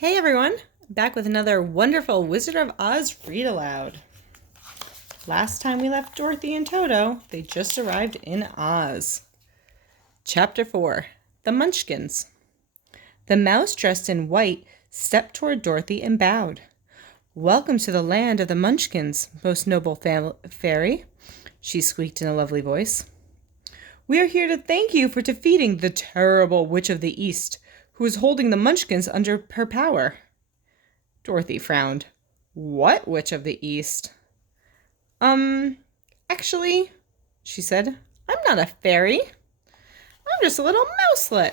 Hey everyone, back with another wonderful Wizard of Oz read aloud. Last time we left Dorothy and Toto, they just arrived in Oz. Chapter 4, The Munchkins. The mouse dressed in white stepped toward Dorothy and bowed. "Welcome to the land of the Munchkins, most noble fairy," she squeaked in a lovely voice. "We are here to thank you for defeating the terrible Witch of the East, who is holding the Munchkins under her power." Dorothy frowned. "What Witch of the East?" Actually," she said, "I'm not a fairy. I'm just a little mouselet.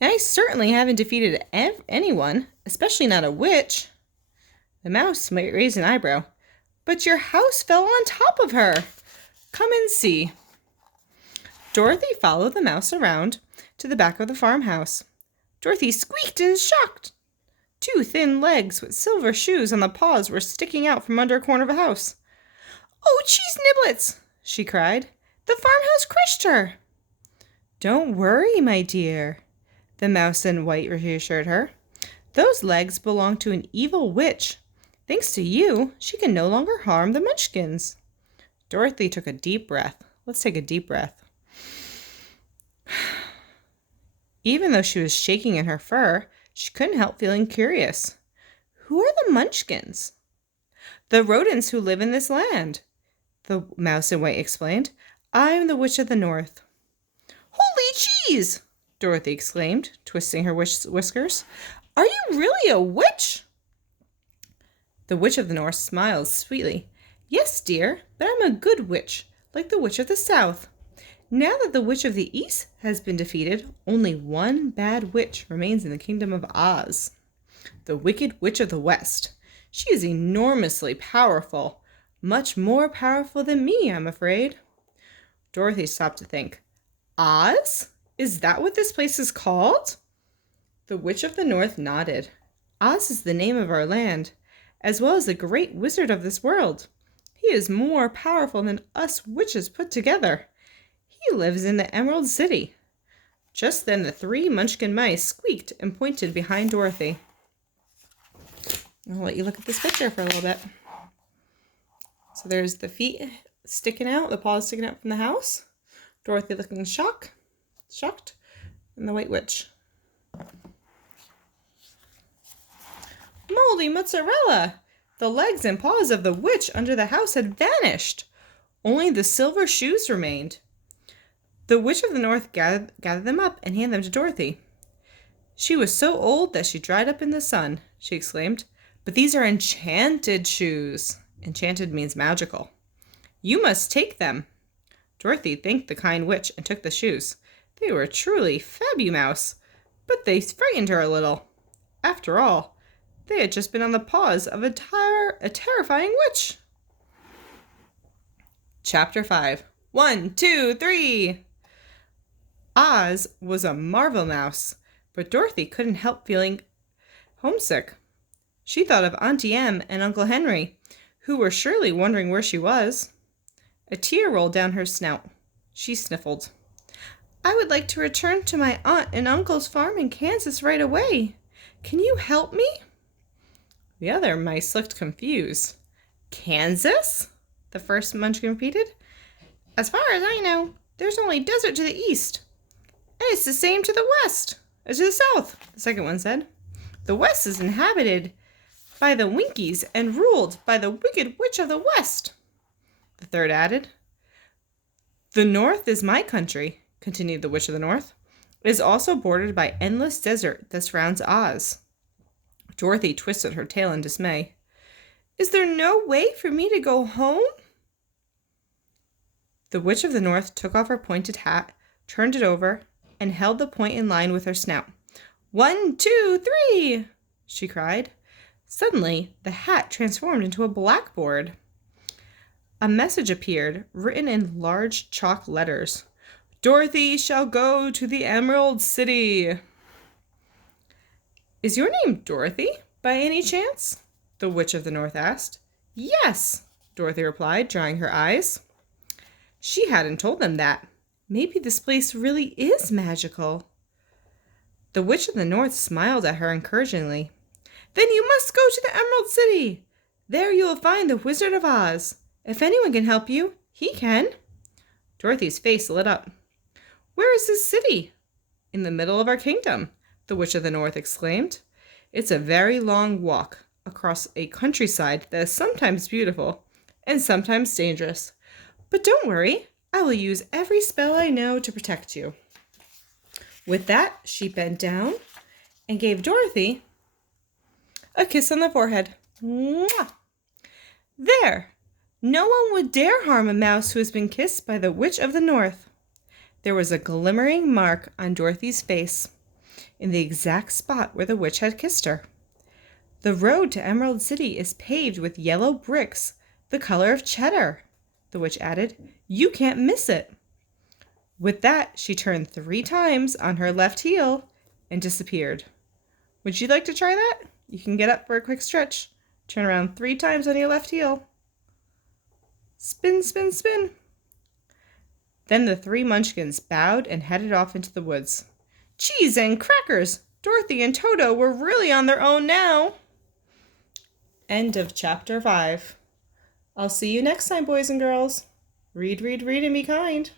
And I certainly haven't defeated anyone, especially not a witch." The mouse might raise an eyebrow. "But your house fell on top of her. Come and see." Dorothy followed the mouse around to the back of the farmhouse. Dorothy squeaked in shock. Two thin legs with silver shoes on the paws were sticking out from under a corner of a house. "Oh, cheese niblets!" she cried. "The farmhouse crushed her." "Don't worry, my dear," the mouse in white reassured her. "Those legs belong to an evil witch. Thanks to you, she can no longer harm the Munchkins." Dorothy took a deep breath. Let's take a deep breath. Even though she was shaking in her fur, she couldn't help feeling curious. "Who are the Munchkins?" "The rodents who live in this land," the mouse in white explained. "I'm the Witch of the North." "Holy cheese!" Dorothy exclaimed, twisting her whiskers. "Are you really a witch?" The Witch of the North smiled sweetly. "Yes, dear, but I'm a good witch, like the Witch of the South. Now that the Witch of the East has been defeated, only one bad witch remains in the kingdom of Oz. The Wicked Witch of the West. She is enormously powerful, much more powerful than me, I'm afraid." Dorothy stopped to think. "Oz? Is that what this place is called?" The Witch of the North nodded. "Oz is the name of our land, as well as the great wizard of this world. He is more powerful than us witches put together. He lives in the Emerald City." Just then the three Munchkin mice squeaked and pointed behind Dorothy. I'll let you look at this picture for a little bit. So there's the feet sticking out, the paws sticking out from the house. Dorothy looking shocked, and the White Witch. Moldy mozzarella! The legs and paws of the witch under the house had vanished. Only the silver shoes remained. The Witch of the North gathered them up and handed them to Dorothy. "She was so old that she dried up in the sun," she exclaimed. "But these are enchanted shoes." Enchanted means magical. "You must take them." Dorothy thanked the kind witch and took the shoes. They were truly fabulous, but they frightened her a little. After all, they had just been on the paws of a terrifying witch. Chapter 5. 1, 2, 3. Oz was a marvel mouse, but Dorothy couldn't help feeling homesick. She thought of Auntie Em and Uncle Henry, who were surely wondering where she was. A tear rolled down her snout. She sniffled. "I would like to return to my aunt and uncle's farm in Kansas right away. Can you help me?" The other mice looked confused. "Kansas?" the first Munchkin repeated. "As far as I know, there's only desert to the east. And it's the same to the west, to the south," the second one said. "The west is inhabited by the Winkies and ruled by the Wicked Witch of the West," the third added. "The north is my country," continued the Witch of the North. "It is also bordered by endless desert that surrounds Oz." Dorothy twisted her tail in dismay. "Is there no way for me to go home?" The Witch of the North took off her pointed hat, turned it over, and held the point in line with her snout. 1, 2, 3, she cried. Suddenly, the hat transformed into a blackboard. A message appeared, written in large chalk letters. "Dorothy shall go to the Emerald City." "Is your name Dorothy, by any chance?" the Witch of the North asked. "Yes," Dorothy replied, drying her eyes. She hadn't told them that. Maybe this place really is magical. The Witch of the North smiled at her encouragingly. Then you must go to the Emerald City. There you will find the Wizard of Oz. If anyone can help you, he can. Dorothy's face lit up. Where is this city? In the middle of our kingdom, the Witch of the North exclaimed. It's a very long walk across a countryside that is sometimes beautiful and sometimes dangerous. But don't worry, I will use every spell I know to protect you. With that, she bent down and gave Dorothy a kiss on the forehead. Mwah! There! No one would dare harm a mouse who has been kissed by the Witch of the North. There was a glimmering mark on Dorothy's face, in the exact spot where the witch had kissed her. The road to Emerald City is paved with yellow bricks, the color of cheddar, the witch added. You can't miss it. With that, she turned 3 times on her left heel and disappeared. Would you like to try that? You can get up for a quick stretch. Turn around 3 times on your left heel. Spin, spin, spin. Then the 3 munchkins bowed and headed off into the woods. Cheese and crackers! Dorothy and Toto were really on their own now. End of chapter 5. I'll see you next time, boys and girls. Read, read, read, and be kind.